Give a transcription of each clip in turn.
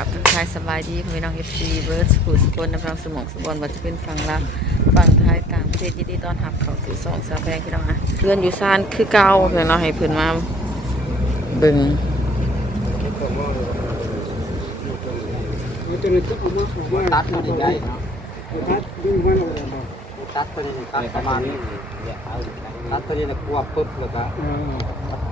กับทักทายสบายดีพี่น้องเอฟซีเบิร์ดสกูสกลน้ำรังสมองสมบัติวัตเป็นฝั่งลาวฝั่งไทยต่างประเทศยินดีต้อนรับเข้าสู่สองสาวแพงพี่น้องนะเพื่อนอยู่ซานคือเก่าเพื่อนเราให้เพื่อนมาเบิ่งตัดมันได้ตัดดึงมันออกมาตัดตัวนี้ตัดประมาณนี้ตัดตัวนี้แล้วกวปุ๊บแล้วก็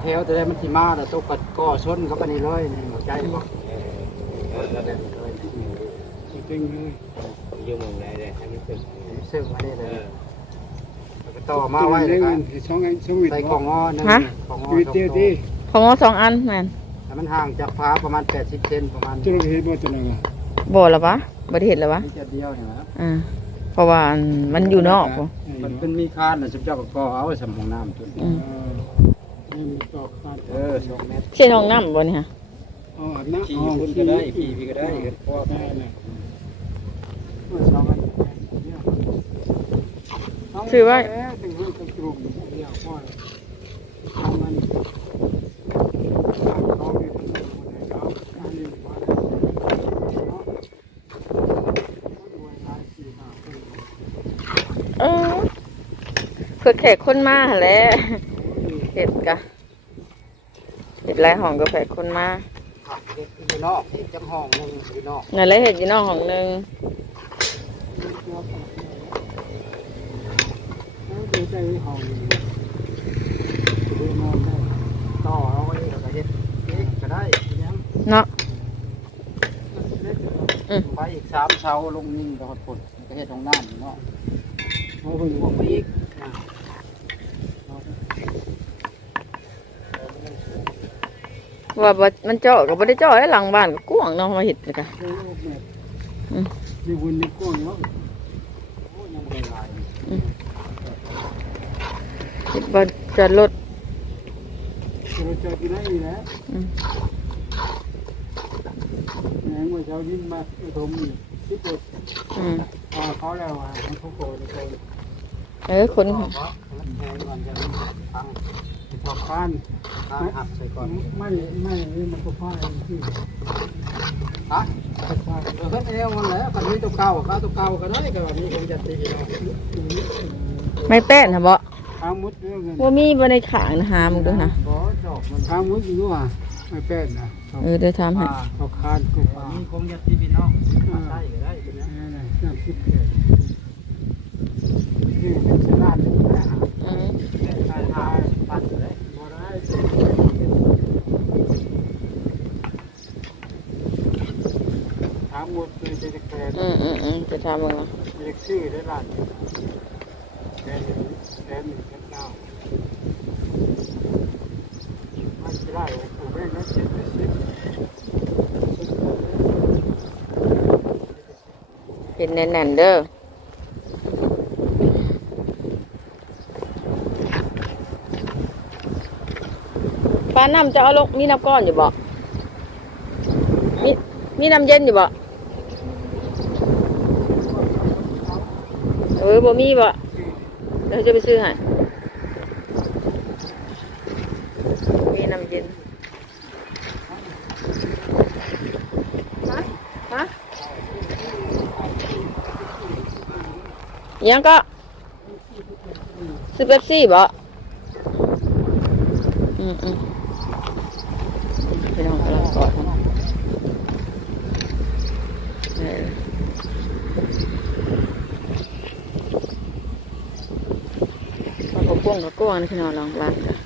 เทวตัวนี้มันสิมาแล้วตัวก็ก่อชนเขาไปนี่เลยหัวใจบออ จริงเลยอยู่เมืองใดเลยให้มันตึกซึ่งมาได้เลยอแล้วก็ต่อมาไว้ได้แล้วก็เงินสองไอ้สวิตใส่ของงอนึงของงอวิตเตียวที่ของงอสองอันแมนแต่มันห่างจากฟ้าประมาณ80เซนประมาณจุลเห็นบ่ตัวนั้นอะบ่ละวะบ่ได้เห็นละวะจะเดียวเนี่ยนะอ่าเพราะว่ามันอยู่นอกมันเป็นมีคานน่ะสมเจ้าก็ก่อเอาไว้สำของน้ำตัวอืมนี่มันตอกขาดเออ2เมตรใช่ห้องน้ำบ่นี่ฮะอ๋อนะขี่คุณก็ได้ขี่พี่ก็ได้เพราะว่าได้เลยสองอันชื่อว่าถึงห้องกระจุกเดียวพ่อทำมันเขาเนี่ยเขาอันนี้ว่าเออเพื่อแขกคนมาหั่นแหละเห็ดกะเห็ดหลายห้องก็แขกคนมา เด็กอยู่นอกที่จังห้องนึงอยู่นอกนั่นแหละเห็ดอยู่นอกห้องหนึงดูใจห้องดูนอนได้ต่อเอาไว้แล้วก็เฮ็ดเองก็ได้ยังเนาะไปอีกสามเสาลงนิ่งก็ผลก็เฮ็ดตรงน้ำอยู่เนาะเขาไปบวกไปอีก ว่าบ่มันเจาะก็บ่ได้เจาะได้หลังบ้านก็กว้างเนาะมาเห็ดเลยกะดูโลกแบบในวันนี้ก้อนเนาะโอ้ยังมาเห็ดบ่จอดรถเราจะกินได้อยู่แล้วอืมแหงว่าช้านี้มาถมนี่ที่ปวดอืมอ่าเขาแล้วอะเขาโกรธเขาเออคนแพงก่อนจะตั้ง ชอบบ้านตั้งหักใส่ก่อนไม่ไม่นี่มันก็พ่ายที่ฮะเออเฮ็ดเอวมันแล้วคันนี้ตัวเก่าก็ตัวเก่าก็ได้ก็แบบนี้คงจะตีเนาะไม่แป้นฮะบ่ทางมุดเรื่องเงินว่ามีบ่ในขางนะหามึงดูนะบ่ดอกมันทางมุดอยู่อะไม่เป็นนะเออเดี๋ยวทำให้เขาคานกูอัป่านนี้คงจะตีพี่น้องมาใส่ก็ได้เป็นยังนี่นะน้ำคิดเกิดนี่เป็นสลัดนะอืมแต่ใส่ผ้าปัดเลย บ่ได้ทางมุดเลยจะเกิด อืม อืมอืมจะทำมึงเนาะเรียกชื่อได้หลานแดนแดนหนึ่งเก้าไม่ใช่ได้ผมไม่นับเจ็ดสิบเป็นแน่นๆเด้อฟ้าน้ำจะเอาลงมีน้ำก้อนอยู่บ่มีมีน้ำเย็นอยู่บ่เออ บ่มีบ่เดี๋ยวจะไปซื้อให้มีน้ำเย็นฮะฮะยังก็ซื้อเป๊ปซี่บ่อืมอืมไปลองกำลังกอดมันเออมัน กว้างก็กว้างนะพี่น้องลองบ้านกัน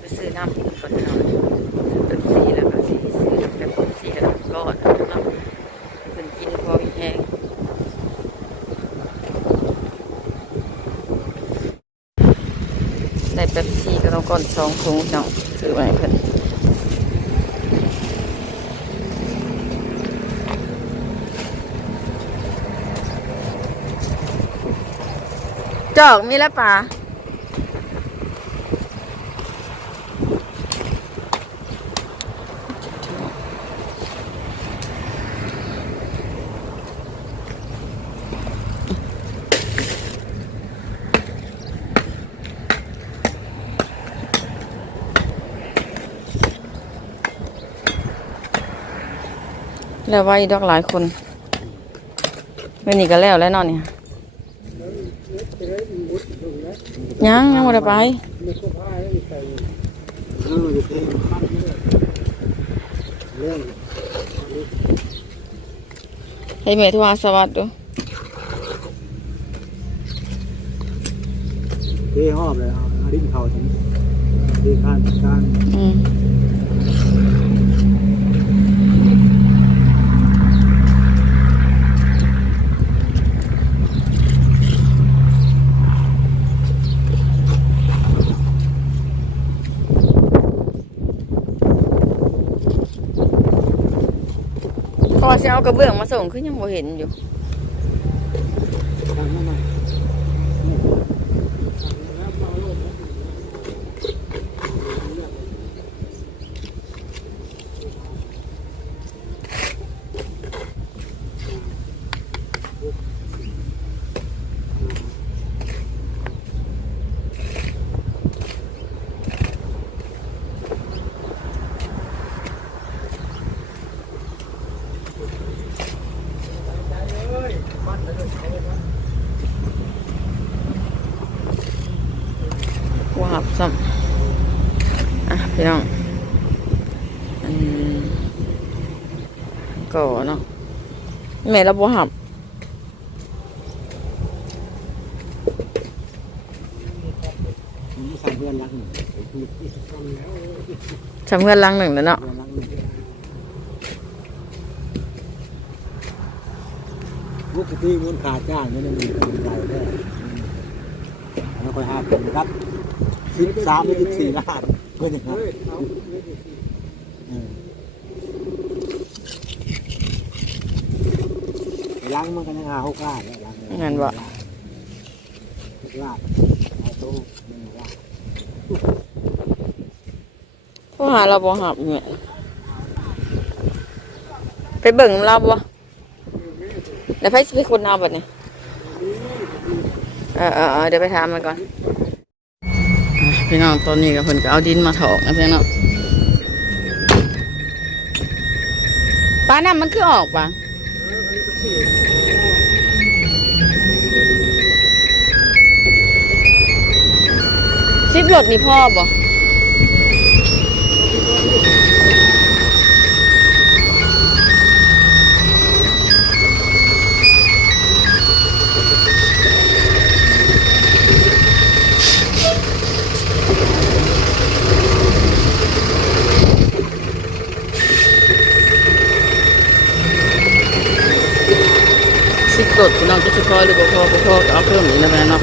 ไปซื้อน้ำก่อนพี่น้องซื้อเป๊ปซี่แล้วก็สิซื้อน้ำเป๊ปซี่กับน้ำก้อนเนาะเป็นกินพอมีแห้ง ได้ เป๊ปซี่อนสองถุงจังซื้อไว้เพิ่นจอกมีแล้วป่า แล้วไว้ดอกหลายคนไม่นี่ก็แล้วแล้วเนอนเนี่ยยังยังไม่ได้ไปไม่ครบห้าแล้วมีใส่เอออยู่ที่บ้านนี่แหละเรื่องให้แม่ทวาสวัสดีดูที่หอบเลยเอาเอาดิ้นเขาถึงที่ข้างกลางอืม ก็จะเอากระเบื้องมาส่งขึ้นยังบ่เห็นอยู่ ทางนั้นน่ะนี่แล้วเอาโลดนะ วาบซ้ำอะพี่น้องอันก่อเนาะ แม่เราบ่หับผมสั่งเพื่อนรักหนึ่งทำเพื่อนหลังหนึ่งแล้วเนาะเพื่อนรักหนึ่งลูกที่มันขาดจ้างนี่มันมีคนใจแท้แล้วค่อยหาเป็นครับสิบสามหรือสิบสี่ล้านเพื่อนอย่างนั้นเออ ล้างมันกันยังหาหกล้านแล้วล้างงั้นบ่ลาดเอาตู้มันลาดโทรหาเราบ่หับแม่ไปเบิ่งเราบ่แล้วไผสิไปคนเอาบัดนี้เออเออเออเดี๋ยวไปถามมันก่อนอะพี่น้องตอนนี้ก็เพิ่นก็เอาดินมาถอกนะพี่น้องป้าน้ำมันคือออกปะ ซิบรถมีพ่อบ่สิบรถพี่น้องจะสิพอหรือบ่พอบ่พอก็เอาเพิ่มอีกนะแม่เนาะ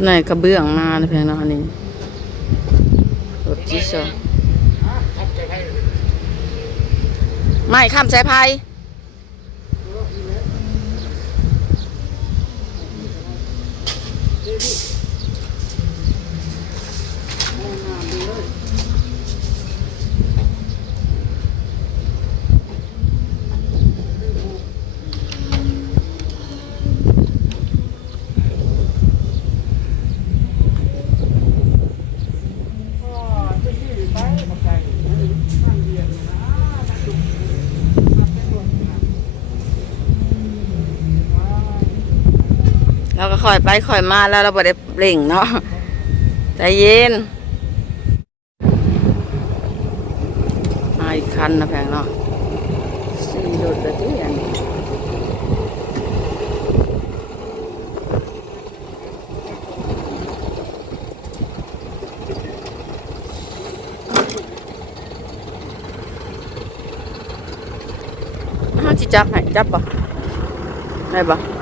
จะไหนกระเบื้องมาเพียงนอนนี่รถที่ซอไม่ข้ามสายพายเค่อยไปค่อยมาแล้วเราบ่ได้เร่งเนาะใจเย็นมาอีกคันนะแพงเนาะสี่รถละที่อันนี้จิจับให้จับปะได้ปะ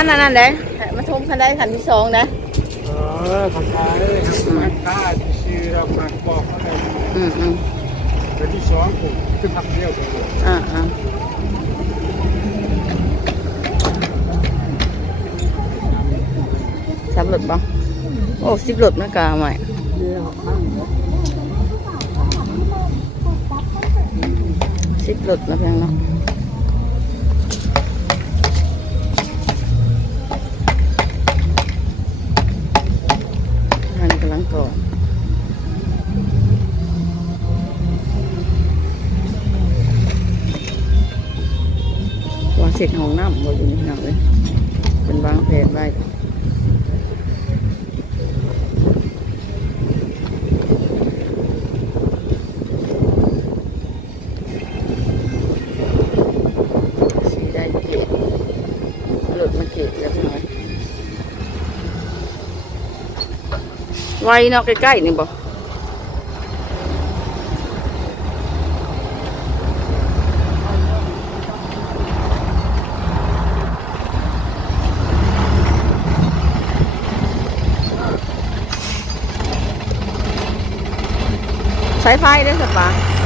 มันอันนั้นเด้ให้มันทมคันได้คันที่สองเด้เออทำไปมันกล้าที่ซื้อเรามาบอกเขาเลยอืมอืมเดี๋ยวที่สองผมคือพักเดียวเลยอ่าอ่าสามหลดบ่โอ้สิบหลดนะกาใหม่เดียวข้างเดียวสิบหลดนะเพียงเนาะ ไวเนาะใกล้ๆนี่บ่ใช้ไฟได้สัปะ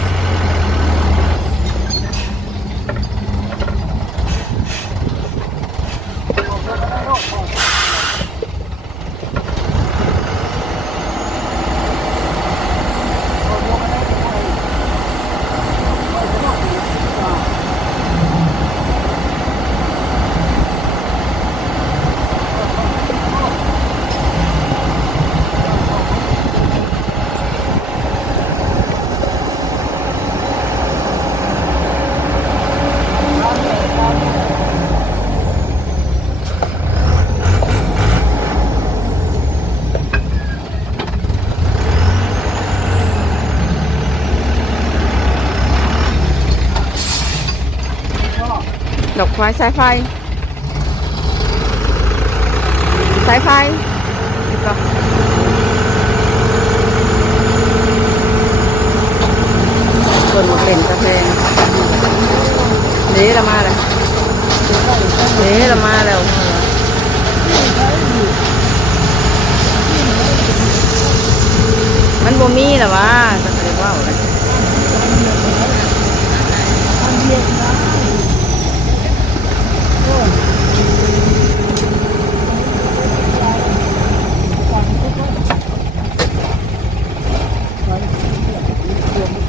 ดอกควายสายไฟ สายไฟนี่ก็คนมาเป็นกาแฟนี่เรามาแล้วนี่เรามาแล้วมันบ่มีหรอวะจะเรียกว่าอะไร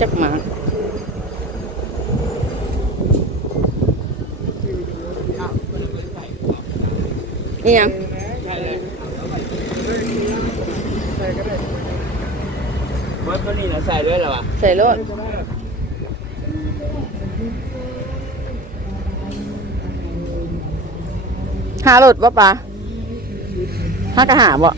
จักหมากนี่ยังว่าตัวนี้เราใส่ด้วยเหรอวะใส่รถหารถป่ะปะหากระหาบ่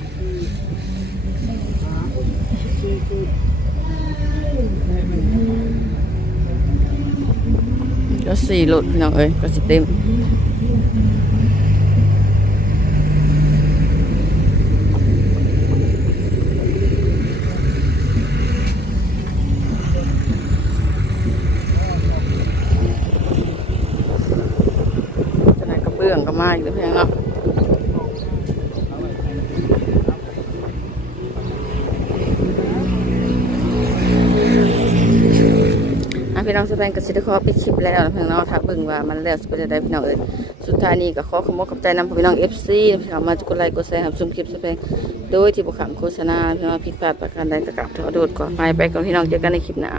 ก็สี่รถพี่น้องเอ้ยก็สิเต็มกระเบื้องก็มาอีกแล้วเพียงเนาะ พี่น้องสแปนกับสิทธิ์ขอไปคลิปแล้วนะพี่น้องถ้าเบิ่งว่ามันแล้วสุดจะได้พี่น้องเอ้ยสุดท้ายนี้ก็ขอขอบคุณขอบใจนำพี่น้อง FC ที่เข้ามาจุกไลค์กดแชร์ครับชมคลิปสแปนโดยที่บุคคลโฆษณาพี่น้องผิดพลาดประการใดก็กลับขอโทษขออนไปไปก่อนพี่น้องเจอกันในคลิปหน้า